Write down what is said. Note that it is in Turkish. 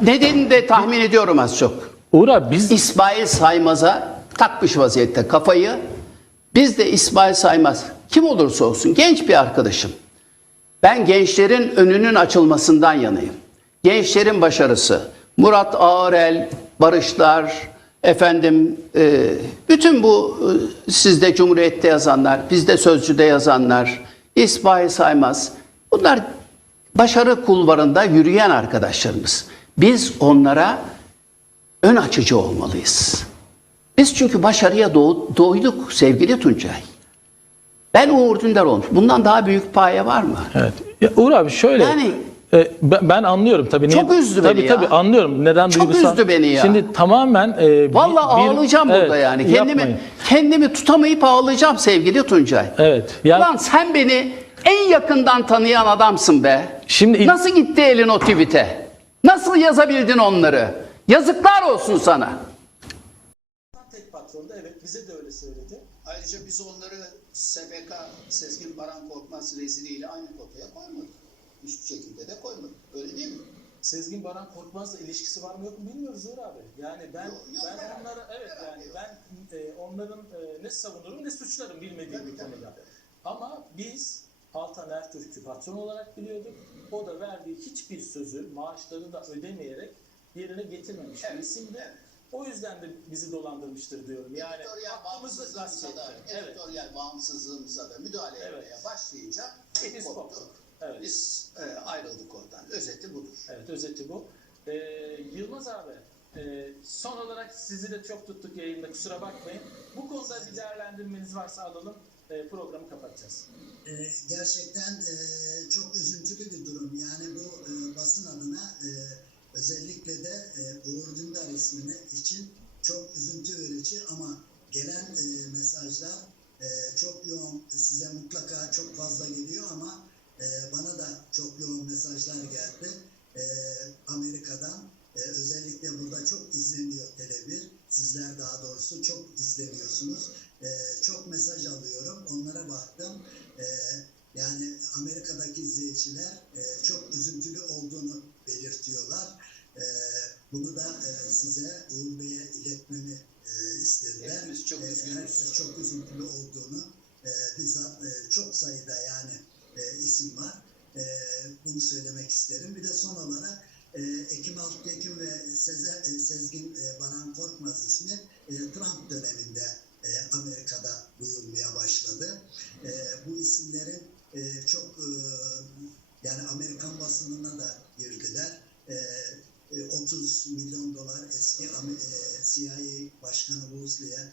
Nedenini de tahmin ediyorum az çok. Uğur abi biz İsmail Saymaz'a takmış vaziyette kafayı. Biz de İsmail Saymaz kim olursa olsun genç bir arkadaşım. Ben gençlerin önünün açılmasından yanayım. Gençlerin başarısı. Murat Ağırel, Barışlar, efendim e, bütün bu e, sizde Cumhuriyet'te yazanlar, bizde Sözcü'de yazanlar, İsmail Saymaz bunlar başarı kulvarında yürüyen arkadaşlarımız. Biz onlara ön açıcı olmalıyız. Biz çünkü başarıya doğ- doyduk sevgili Tuncay. Ben Uğur Dündar olmuş. Bundan daha büyük paye var mı? evet. Ya Uğur abi şöyle Yani- e, ben, anlıyorum tabii. Çok üzdü beni tabii, ya. Tabii anlıyorum neden Çok duygusal. üzdü beni ya. Şimdi tamamen e, bir- Vallahi bir- ağlayacağım Evet, burada yani. Kendimi yapmayın. kendimi tutamayıp ağlayacağım sevgili Tuncay. Evet. Yani Ulan sen beni en yakından tanıyan adamsın be. Şimdi Nasıl gitti elin o tweet'e? Nasıl yazabildin onları? Yazıklar olsun sana. tek patronda evet bize de öyle söyledi. Ayrıca biz onları SBK Sezgin Baran Korkmaz reziliyle aynı potaya koymadık. Hiçbir şekilde de koymadık. Öyle değil mi? Sezgin Baran Korkmaz'la ilişkisi var mı yok mu bilmiyoruz Uğur abi. Yani ben Yok, yok, ben herhalde. onlara evet Herhalde yani yok. ben e, onların e, ne savunurum ne suçlarım bilmediğim bir konuda. Ama biz Altan Ertürk'ü patron olarak biliyorduk. O da verdiği hiçbir sözü maaşları da ödemeyerek yerine getirmemiş bir Evet, isimdi. evet. O yüzden de bizi dolandırmıştır diyorum. Yani editoryal bağımsızlığımıza da, etti. Evet. editoryal bağımsızlığımıza da müdahale Evet. etmeye başlayınca Biz koptuk. Evet. Biz e, ayrıldık oradan. Özeti budur. Evet özeti bu. Ee, Yılmaz abi e, son olarak sizi de çok tuttuk yayında kusura bakmayın. Bu konuda bir değerlendirmeniz varsa alalım e, programı kapatacağız. Ee, gerçekten e, çok üzüntülü bir durum. Yani bu e, basın adına özellikle de e, Uğur Dündar ismini için çok üzüntü verici ama gelen mesajlar çok yoğun. Size mutlaka çok fazla geliyor ama bana da çok yoğun mesajlar geldi. Amerika'dan e, özellikle burada çok izleniyor Tele1. Sizler daha doğrusu çok izleniyorsunuz. E, çok mesaj alıyorum. Onlara baktım. E, yani Amerika'daki izleyiciler e, çok üzüntülü olduğunu belirtiyorlar. E, bunu da e, size Uğur Bey'e iletmemi e, istediler. Hepimiz çok E, üzgünüz. herkes çok üzüntülü olduğunu e, bizzat e, çok sayıda yani e, isim var. E, bunu söylemek isterim. Bir de son olarak e, Ekim Altekin ve Sezer, Sezgin e, Baran Korkmaz ismi e, Trump döneminde e, Amerika'da duyulmaya başladı. Bu isimlerin e, çok e, yani Amerikan basınına da girdiler. E, e, 30 milyon dolar eski CIA Başkanı Woolsey'e